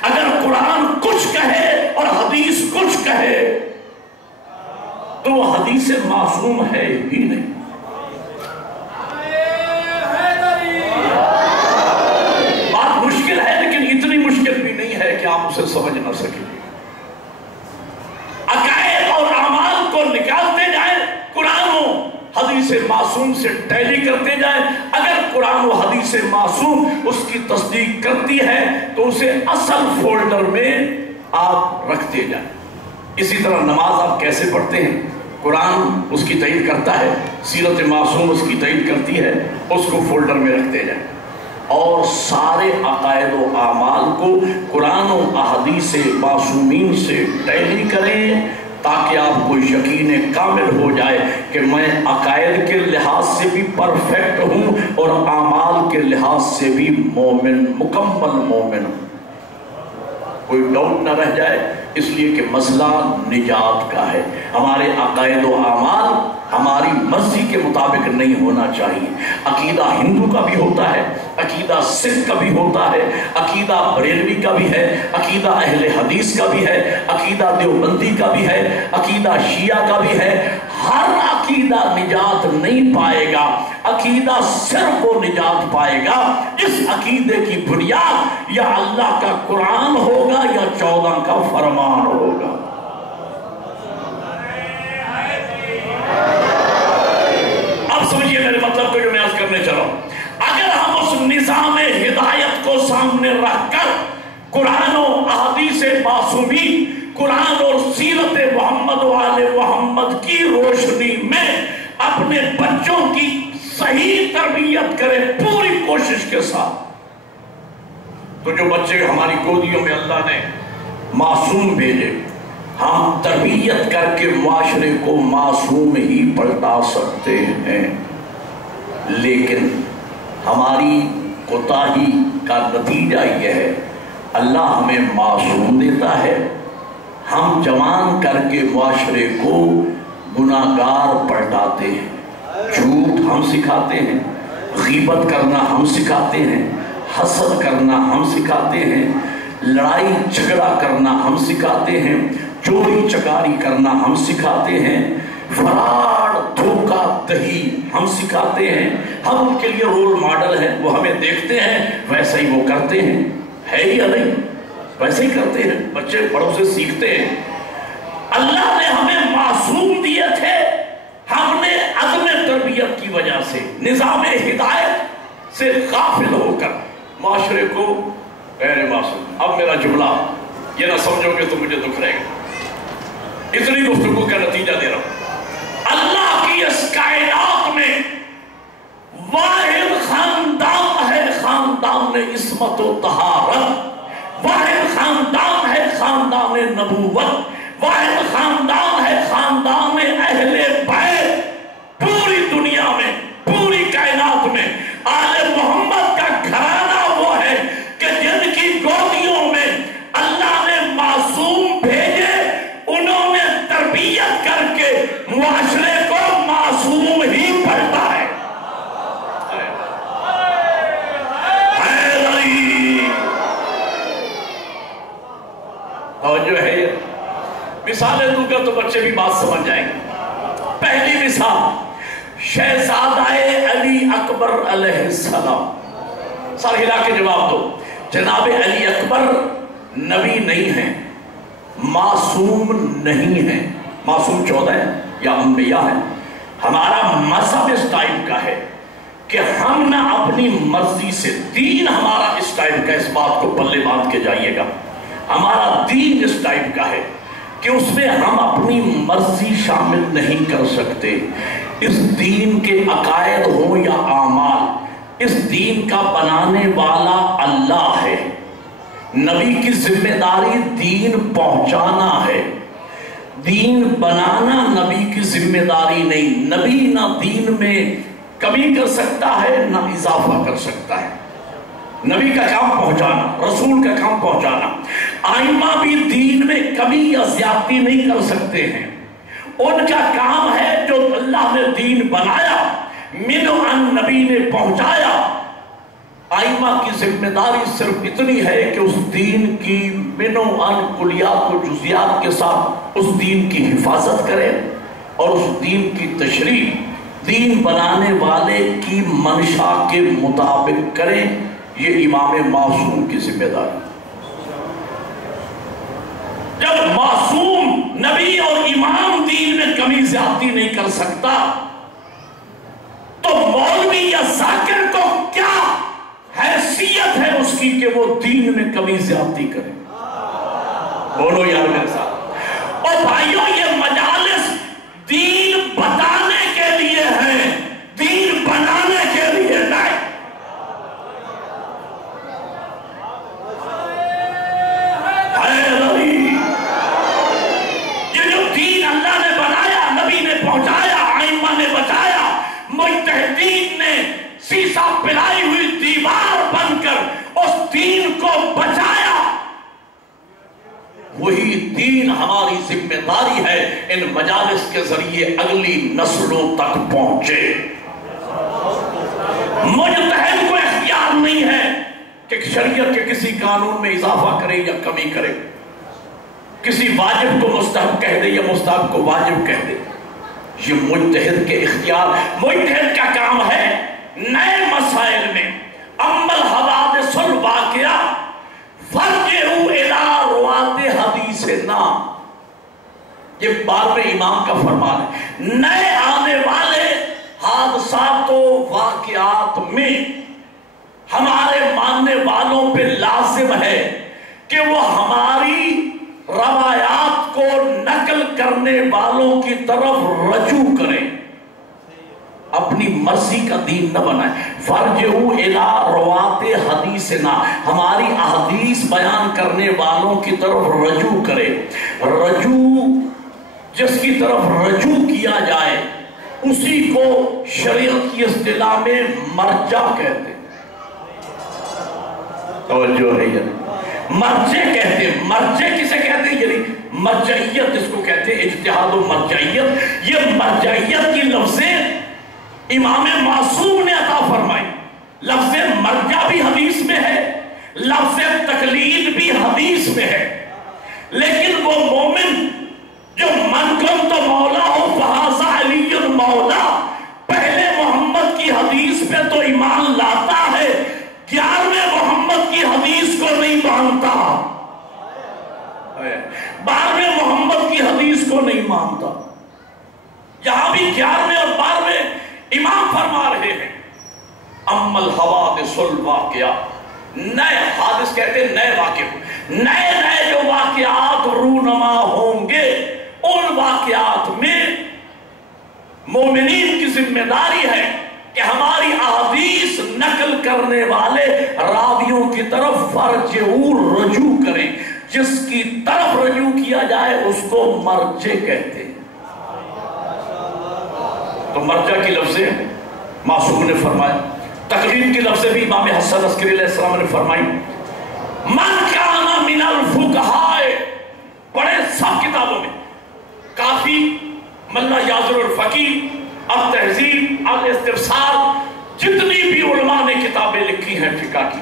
اگر قرآن کچھ کہے اور حدیث کچھ کہے تو وہ حدیث معصوم ہے ہی نہیں. بات مشکل ہے لیکن اتنی مشکل بھی نہیں ہے کہ آپ اسے سمجھ نہ سکیں. عقائد اور اعمال کو نکالتے جائیں، قرآن و حدیث معصوم سے ٹیلی کرتے جائیں. اگر قرآن و حدیث معصوم اس کی تصدیق کرتی ہے تو اسے اصل فولڈر میں آپ رکھتے جائیں. اسی طرح نماز آپ کیسے پڑھتے ہیں، قرآن اس کی تائید کرتا ہے، سیرت معصوم اس کی تائید کرتی ہے، اس کو فولڈر میں رکھتے جائیں. اور سارے عقائد و اعمال کو قرآن و احادیث معصومین سے ٹیلی کریں تاکہ آپ کو یقین کامل ہو جائے کہ میں عقائد کے لحاظ سے بھی پرفیکٹ ہوں اور اعمال کے لحاظ سے بھی مومن، مکمل مومن ہوں. کوئی ڈاؤٹ نہ رہ جائے، اس لیے کہ مسئلہ نجات کا ہے. ہمارے عقائد و اعمال ہماری مرضی کے مطابق نہیں ہونا چاہیے. عقیدہ ہندو کا بھی ہوتا ہے، عقیدہ سکھ کا بھی ہوتا ہے، عقیدہ بریلوی کا بھی ہے، عقیدہ اہل حدیث کا بھی ہے، عقیدہ دیوبندی کا بھی ہے، عقیدہ شیعہ کا بھی ہے. ہر عقیدہ نجات نہیں پائے گا. عقیدہ صرف وہ نجات پائے گا جس عقیدے کی بنیاد یا اللہ کا قرآن ہوگا یا 14 کا فرمان ہوگا. اب سمجھیے میرے مطلب کو جو میں عرض کرنے چلا ہوں. اگر ہم اس نظام ہدایت کو سامنے رکھ کر قرآن و احادیث معصومی، قرآن اور سیرت محمد و آل محمد کی روشنی میں اپنے بچوں کی صحیح تربیت کریں پوری کوشش کے ساتھ، تو جو بچے ہماری گودیوں میں اللہ نے معصوم بھیجے، ہم تربیت کر کے معاشرے کو معصوم ہی پلٹا سکتے ہیں. لیکن ہماری کوتاہی کا نتیجہ یہ ہے اللہ ہمیں معصوم دیتا ہے، ہم جوان کر کے معاشرے کو گناہگار پلٹاتے ہیں. جھوٹ ہم سکھاتے ہیں، غیبت کرنا ہم سکھاتے ہیں، حسد کرنا ہم سکھاتے ہیں، لڑائی جھگڑا کرنا ہم سکھاتے ہیں، چوری چکاری کرنا ہم سکھاتے ہیں، فراڈ دھوکہ دہی ہم سکھاتے ہیں. ہم ان کے لیے رول ماڈل ہیں، وہ ہمیں دیکھتے ہیں ویسا ہی وہ کرتے ہیں. ہے یا نہیں؟ ویسے ہی کرتے ہیں، بچے بڑوں سے سیکھتے ہیں. اللہ نے ہمیں معصوم دیے تھے، ہم نے عدم تربیت کی وجہ سے، نظام ہدایت سے غافل ہو کر معاشرے کو غیر معصوم. اب میرا جملہ یہ نہ سمجھو گے تو مجھے دکھ رہے گا، اتنی گفتگو کا نتیجہ دے رہا ہوں. اللہ کی اس کائنات میں واحد خاندان ہے، خاندان عصمت و طہارت. واحد خاندان ہے خاندان نبوت. واحد خاندان ہے خاندان اہل بیت. پوری دنیا میں، پوری کائنات میں آل محمد کا گھرانہ وہ ہے کہ جن کی گودیوں میں اللہ نے معصوم بھیجے، انہوں نے تربیت کر کے معاشرے کو معصوم ہی پلٹا ہے. اور جو ہے مثالیں دوں گا تو بچے بھی بات سمجھ جائیں گے. پہلی مثال شہزادہ علی اکبر علیہ السلام. سر ہلا کے جواب دو. جناب علی اکبر نبی نہیں ہیں، معصوم نہیں ہیں. معصوم 14 ہیں یا انبیاء ہیں. ہمارا مذہب اس ٹائپ کا ہے کہ ہم نہ اپنی مرضی سے، دین ہمارا اس ٹائپ کا، اس بات کو پلے باندھ کے جائیے گا. ہمارا دین اس ٹائپ کا ہے کہ اس میں ہم اپنی مرضی شامل نہیں کر سکتے. اس دین کے عقائد ہوں یا اعمال، اس دین کا بنانے والا اللہ ہے۔ نبی کی ذمہ داری دین پہنچانا ہے، دین بنانا نبی کی ذمہ داری نہیں۔ نبی نہ دین میں کمی کر سکتا ہے نہ اضافہ کر سکتا ہے، نبی کا کام پہنچانا، رسول کا کام پہنچانا۔ آئمہ بھی دین میں کمی یا زیادتی نہیں کر سکتے ہیں، ان کا کام ہے جو اللہ نے دین بنایا، منو ان نبی نے پہنچایا۔ آئمہ کی ذمہ داری صرف اتنی ہے کہ اس دین کی منو ان کلیات و جزیات کے ساتھ اس دین کی حفاظت کرے اور اس دین کی تشریح دین بنانے والے کی منشا کے مطابق کرے۔ یہ امام معصوم کی ذمہ داری۔ جب معصوم نبی اور امام دین میں کمی زیادتی نہیں کر سکتا تو مولوی یا ذاکر کو کیا حیثیت ہے اس کی کہ وہ دین میں کمی زیادتی کرے؟ بولو یار میرے ساتھ۔ اور بھائیوں، یہ مجالس دین بتانے کے لیے ہیں، دین بنانے کے لیے نہیں۔ یہ جو دین اللہ نے بنایا، نبی نے پہنچایا، آئمہ نے بچایا، مجتہدین نے سیسا پلائی ہوئی دیوار بن کر اس دین کو بچایا، وہی دین ہماری ذمہ داری ہے ان مجالس کے ذریعے اگلی نسلوں تک پہنچے۔ مجتہد کو اختیار نہیں ہے کہ شریعت کے کسی قانون میں اضافہ کرے یا کمی کرے، کسی واجب کو مستحب کہہ دے یا مستحب کو واجب کہہ دے۔ یہ مجتہد کے اختیار، مجتہد کا کام ہے نئے مسائل میں امل حوادث الواقعہ فرجعوا الی روات حدیث نا، یہ بارہویں امام کا فرمان ہے۔ نئے آنے والے حادثات و واقعات میں ہمارے ماننے والوں پہ لازم ہے کہ وہ ہماری روایات کو نقل کرنے والوں کی طرف رجوع کریں، اپنی مرضی کا دین نہ بنائیں۔ فرجعوا الی روات حدیثنا، ہماری احادیث بیان کرنے والوں کی طرف رجوع کرے۔ رجوع، جس کی طرف رجوع کیا جائے اسی کو شریعت کی اصطلاح میں مرجع کہتے ہیں۔ توجہ ہے یہ مرجع کہتے ہیں۔ مرجع کسے کہتے ہیں؟ یعنی مرجعیت جس کو کہتے ہیں، اجتہاد و مرجعیت۔ یہ مرجعیت کی لفظیں امام معصوم نے عطا فرمائی۔ لفظ مرجع بھی حدیث میں ہے، لفظ تقلید بھی حدیث میں ہے، لیکن وہ مومن جو من کنت مولا ہو فہذا علی مولا، پہلے محمد کی حدیث پہ تو ایمان لاتا ہے، 11ویں محمد کی حدیث کو نہیں مانتا، 12ویں محمد کی حدیث کو نہیں مانتا۔ یہاں بھی 11ویں اور 12ویں امام فرما رہے ہیں اما الحوادث الواقعہ، نئے حادث کہتے ہیں نئے واقع، نئے نئے جو واقعات رونما ہوں گے، ان واقعات میں مومنین کی ذمہ داری ہے کہ ہماری احادیث نقل کرنے والے راویوں کی طرف فرجعوا رجوع کریں۔ جس کی طرف رجوع کیا جائے اس کو مرجع کہتے ہیں۔ تو مرجع کی لفظیں معصوم نے فرمائی، تقلید کی لفظیں بھی امام حسن عسکری علیہ السلام نے فرمائی۔ من کان من الفقہاء، پڑھے سب کتابوں میں، کافی، ملا یازر الفقیہ، التہذیب، الاستفسار، جتنی بھی علماء نے کتابیں لکھی ہیں فقہ کی،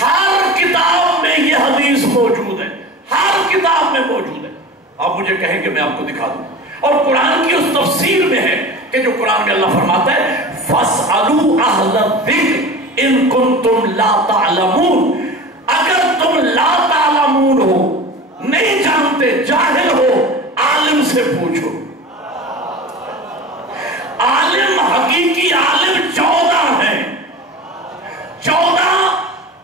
ہر کتاب میں یہ حدیث موجود ہے، ہر کتاب میں موجود ہے۔ آپ مجھے کہیں کہ میں آپ کو دکھا دوں، اور قرآن کی اس تفسیر میں ہے کہ جو قرآن میں اللہ فرماتا ہے فَاسْأَلُوا أَهْلَ الذِّكْرِ إِن كُنتُمْ لَا تَعْلَمُونَ، اگر تم لا تعلمون ہو، نہیں جانتے، جاہل ہو، عالم سے پوچھو۔ عالم، حقیقی عالم 14 ہیں، 14،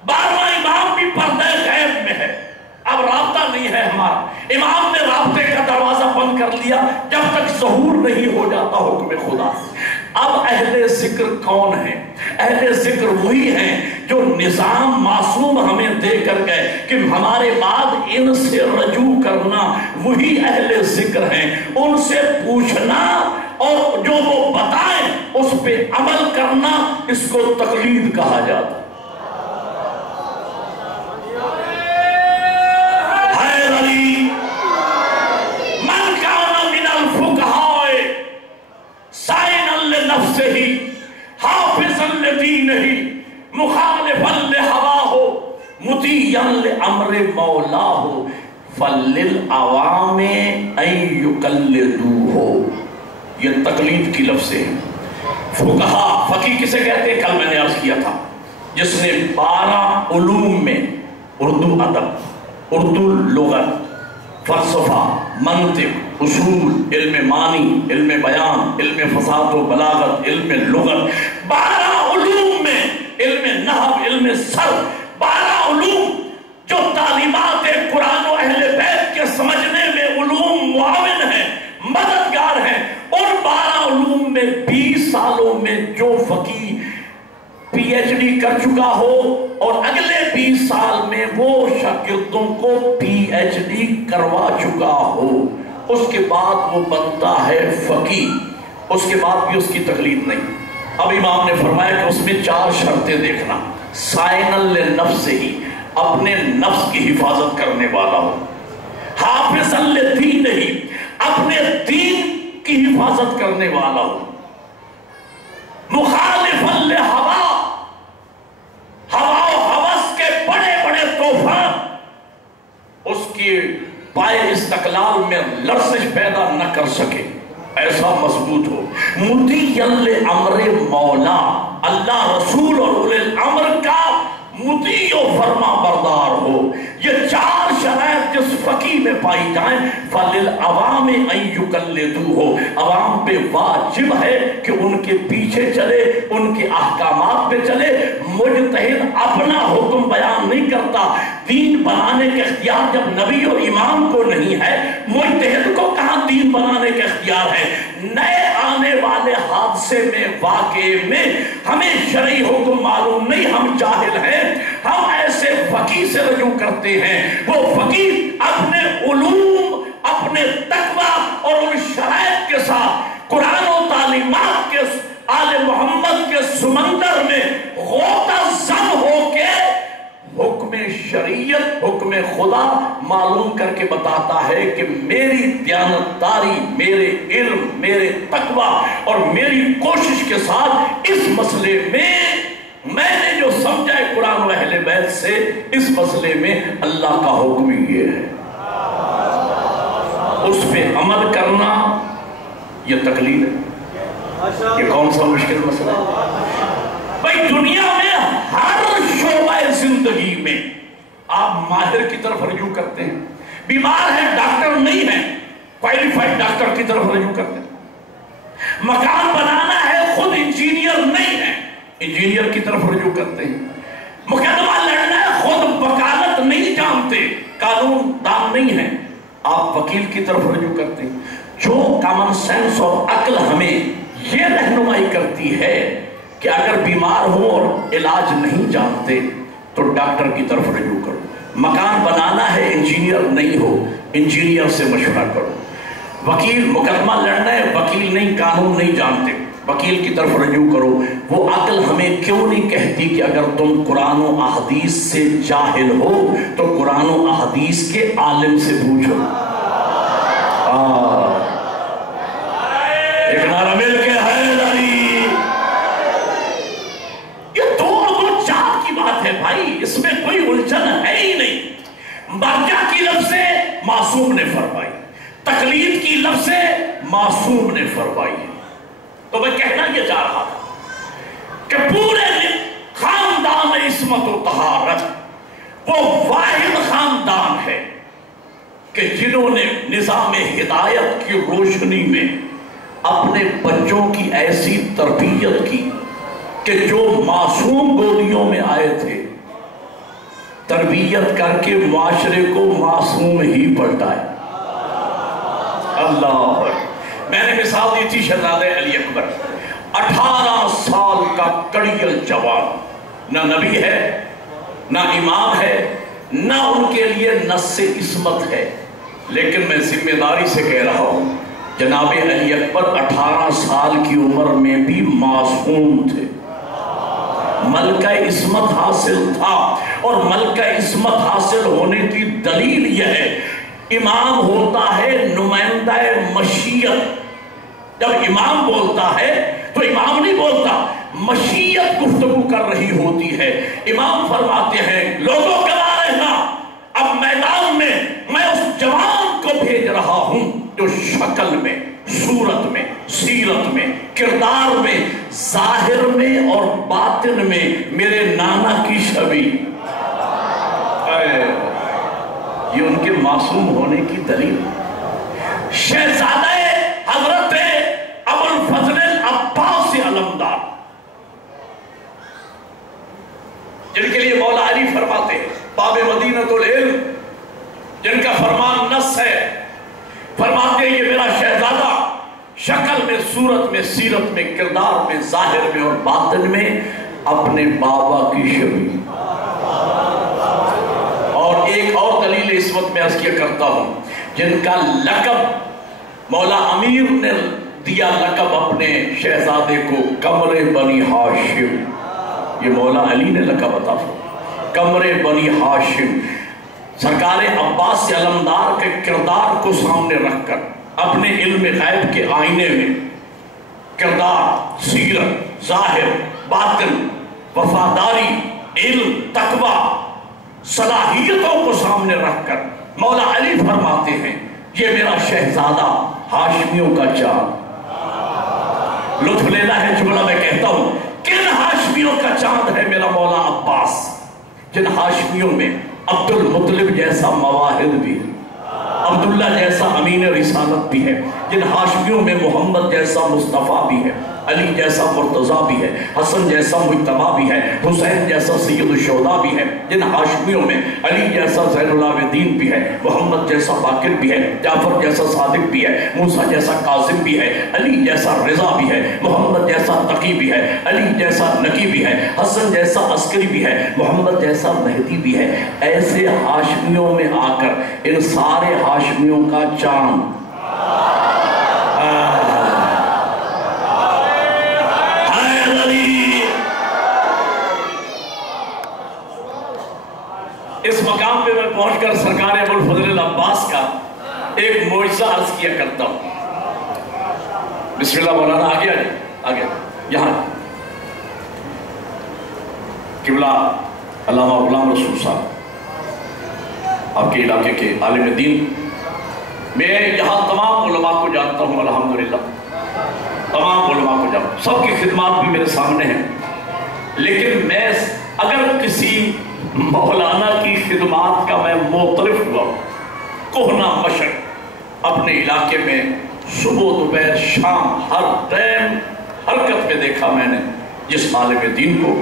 12واں امام بھی پردہ غیب میں ہے، اب رابطہ نہیں ہے ہمارا۔ امام نے رابطے کا دروازہ بند کر لیا جب تک ظہور نہیں ہو جاتا حکم خدا۔ اب اہل ذکر کون ہیں؟ اہل ذکر وہی ہیں جو نظام معصوم ہمیں دے کر گئے کہ ہمارے بعد ان سے رجوع کرنا، وہی اہل ذکر ہیں۔ ان سے پوچھنا اور جو وہ بتائیں اس پہ عمل کرنا، اس کو تقلید کہا جاتا ہے۔ مخالفا لہواہ مطیعا لامر مولاہ فللعوام ان یقلدوہ۔ یہ تقلید کی لفظیں ہیں۔ فقہا، فقیہ کسے کہتے ہیں؟ کل میں نے عرض کیا تھا، جس نے 12 علوم میں اردو ادب، اردو لغت، فلسفہ، منطق، اصول، علم معنی، علم بیان، علم فصاحت و بلاغت، علم لغت، 12 علوم میں علم نحو، علم صرف، 12 علوم جو تعلیمات قرآن و اہل بیت کے سمجھنے میں علوم معاون ہیں، مددگار ہیں۔ اور 12 علوم میں 20 سالوں میں جو فقیہ پی ایچ ڈی کر چکا ہو اور اگلے 20 سال میں وہ شاگردوں کو پی ایچ ڈی کروا چکا ہو، اس کے بعد وہ بنتا ہے فقیہ، اس کے بعد بھی اس کی تقلید نہیں۔ اب امام نے فرمایا کہ اس میں 4 شرطیں دیکھنا۔ سائنا لنفسہ، اپنے نفس کی حفاظت کرنے والا ہو۔ حافظا لدینہ، اپنے دین کی حفاظت کرنے والا ہو۔ مخالفا لہوا، ہوا و ہوس کے بڑے بڑے طوفان اس کے پائے استقلال میں لرزش پیدا نہ کر سکے، ایسا مضبوط ہو۔ مطیعا لامر مولا، اللہ رسول اور اولی الامر کا مطیع و فرما بردار ہو۔ یہ 4 شرائط جس فقیہ میں پائی جائیں، فللعوام ان یقلدوہ، عوام پہ واجب ہے کہ ان کے پیچھے چلے، ان کے احکامات پہ چلے۔ مجتہد اپنا حکم بیان نہیں کرتا۔ دین بنانے کے اختیار جب نبی اور امام کو نہیں ہے، مجتہد کو کہاں دین بنانے کے اختیار ہے؟ نئے آنے والے حادثے میں، واقعے میں ہمیں شرعی حکم معلوم نہیں، ہم جاہل ہیں، ہم ایسے فقیہ سے رجوع کرتے ہیں۔ وہ فقیہ اپنے علوم، اپنے تقوی اور ان شرائط کے ساتھ قرآن و تعلیمات کے آل محمد کے سمندر میں غوطہ زن ہو کے حکم شریعت، حکم خدا معلوم کر کے بتاتا ہے کہ میری دیانتداری، میرے علم، میرے تقوی اور میری کوشش کے ساتھ اس مسئلے میں نے جو سمجھا ہے قرآن و اہل بیت سے، اس مسئلے میں اللہ کا حکم یہ ہے۔ اس پہ عمل کرنا یہ تقلید ہے۔ یہ کون سا مشکل مسئلہ ہے بھائی؟ دنیا میں ہر شعبہ زندگی میں آپ ماہر کی طرف رجوع کرتے ہیں، بیمار ہیں ڈاکٹر نہیں ہیں، کوالیفائڈ ڈاکٹر کی طرف رجوع کرتے ہیں، مکان بنانا ہے خود انجینئر نہیں ہے، انجینئر کی طرف رجوع کرتے ہیں، مقدمہ لڑنا ہے خود وکالت نہیں جانتے، قانون دان نہیں ہے، آپ وکیل کی طرف رجوع کرتے ہیں۔ جو کامن سینس اور عقل ہمیں یہ رہنمائی کرتی ہے کہ اگر بیمار ہو اور علاج نہیں جانتے تو ڈاکٹر کی طرف رجوع کرو، مکان بنانا ہے انجینئر نہیں ہو، انجینئر سے مشورہ کرو، وکیل مقدمہ لڑنا ہے وکیل نہیں، قانون نہیں جانتے، وکیل کی طرف رجوع کرو۔ وہ عقل ہمیں کیوں نہیں کہتی کہ اگر تم قرآن و احادیث سے جاہل ہو تو قرآن و احادیث کے عالم سے پوچھو؟ ایک نعرہ مل کے حیدری۔ یہ دو چار کی بات ہے بھائی، اس میں کوئی الجھن ہے ہی نہیں۔ مرجع کی لفظیں معصوم نے فرمائی، تقلید کی لفظیں معصوم نے فرمائی۔ تو میں کہنا یہ چاہ رہا تھا کہ پورے خاندان عصمت و طہارت وہ واحد خاندان ہے کہ جنہوں نے نظام ہدایت کی روشنی میں اپنے بچوں کی ایسی تربیت کی کہ جو معصوم گودیوں میں آئے تھے، تربیت کر کے معاشرے کو معصوم ہی پلٹائے۔ اللہ، میں نے مثال دی تھی شہزادہ علی اکبر، 18 سال کا کڑیل جوان، نہ نبی ہے نہ امام ہے نہ ان کے لیے نص عصمت ہے، لیکن میں ذمہ داری سے کہہ رہا ہوں جناب علی اکبر 18 سال کی عمر میں بھی معصوم تھے، ملکہ عصمت حاصل تھا، اور ملکہ عصمت حاصل ہونے کی دلیل یہ ہے، امام ہوتا ہے نمائندہ مشیت، جب امام بولتا ہے تو امام نہیں بولتا، مشیت گفتگو کر رہی ہوتی ہے، امام فرماتے ہیں لوگوں کہا رہنا، اب میدان میں میں اس جوان کو بھیج رہا ہوں جو شکل میں، صورت میں، سیرت میں، کردار میں، ظاہر میں اور باطن میں میرے نانا کی شبیہ، یہ ان کے معصوم ہونے کی دلیل۔ شہزادہ حضرت ابو الفضل عباس علمدار، جن کے لیے مولا علی فرماتے ہیں باب مدینۃ العلم، جن کا فرمان نص ہے، فرماتے ہیں یہ میرا شہزادہ شکل میں، صورت میں، سیرت میں، کردار میں، ظاہر میں اور باطن میں اپنے بابا کی شبیہ۔ اور ایک اور دلیل اس وقت میں عرض کیا کرتا ہوں، جن کا لقب مولا امیر نے دیا لقب اپنے شہزادے کو قمر بنی ہاشم، یہ مولا علی نے لقب عطا فرمایا، قمر بنی ہاشم، سرکار عباس علمدار کے کردار کو سامنے رکھ کر اپنے علم غیب کے آئینے میں کردار، سیرت، ظاہر، باطن، وفاداری، علم، تقوی، صلاحیتوں کو سامنے رکھ کر مولا علی فرماتے ہیں یہ میرا شہزادہ ہاشمیوں کا چاند۔ لطف لینا ہے جملہ میں کہتا ہوں، کن ہاشمیوں کا چاند ہے میرا مولا عباس، جن ہاشمیوں میں عبد المطلب جیسا مواہد بھی ہے، عبداللہ جیسا امین رسالت بھی ہے، جن ہاشمیوں میں محمد جیسا مصطفیٰ بھی ہے، علی جیسا مرتضیٰ بھی ہے، حسن جیسا مجتبیٰ بھی ہے، حسین جیسا سید الشہداء بھی ہے، جن ہاشمیوں میں علی جیسا زین العابدین بھی ہے، محمد جیسا باقر بھی ہے، جعفر جیسا صادق بھی ہے، موسیٰ جیسا کاظم بھی ہے، علی جیسا رضا بھی ہے، محمد جیسا تقی بھی ہے، علی جیسا نقی بھی ہے، حسن جیسا عسکری بھی ہے، محمد جیسا مہدی بھی ہے۔ ایسے ہاشمیوں میں آ کر ان سارے ہاشمیوں کا چاند اس مقام پہ میں پہنچ کر سرکار ابو الفضل عباس کا ایک معجزہ عرض کیا کرتا ہوں۔ بسم اللہ مولانا، آگے آگے یہاں قبلہ علامہ غلام رسول صاحب آپ کے علاقے کے عالم دین، میں یہاں تمام علماء کو جانتا ہوں، الحمدللہ تمام علماء کو جانتا ہوں، سب کی خدمات بھی میرے سامنے ہیں، لیکن میں اگر کسی مولانا کی خدمات کا میں معترف ہوا، کوہنا مشرق اپنے علاقے میں صبح دوپہر شام ہر ٹائم حرکت میں دیکھا میں نے جس عالم دین کو،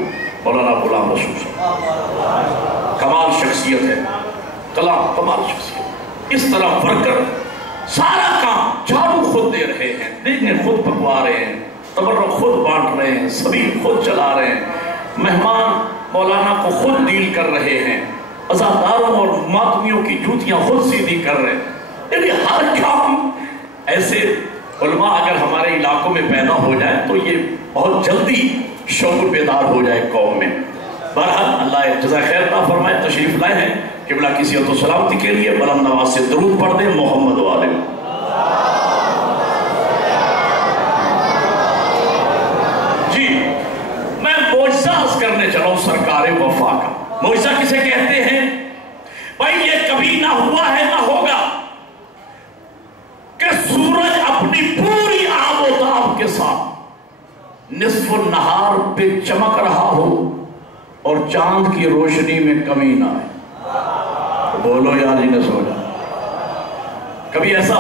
مولانا غلام رسول صاحب، کمال شخصیت ہے، کمال شخصیت، اس طرح ورکر سارا کام جھاڑو خود دے رہے ہیں، دیگیں خود پکوا رہے ہیں، تبرک خود بانٹ رہے ہیں، سبیل خود چلا رہے ہیں، مہمان مولانا کو خود ڈیل کر رہے ہیں، عزاداروں اور ماتمیوں کی جوتیاں خود سیدھی کر رہے ہیں، یعنی ہر کام۔ ایسے علماء اگر ہمارے علاقوں میں پیدا ہو جائے تو یہ بہت جلدی شعور بیدار ہو جائے قوم میں۔ بہرحال اللہ جزائے خیر عطا فرمائے، تشریف لائے ہیں قبلہ کی صحت و سلامتی کے لیے، بلند آواز سے درود پڑھ دیں محمد والے۔ جی میں معجزہ عرض کرنے چلا ہوں سرکار وفا کا۔ معجزہ کسے کہتے ہیں؟ بھائی یہ کبھی نہ ہوا ہے نہ ہوگا کہ سورج اپنی پوری آب و تاب کے ساتھ نصف النہار پہ چمک رہا ہو اور چاند کی روشنی میں کمی نہ آئے۔ بولو یا نہیں نہ سو جا، کبھی ایسا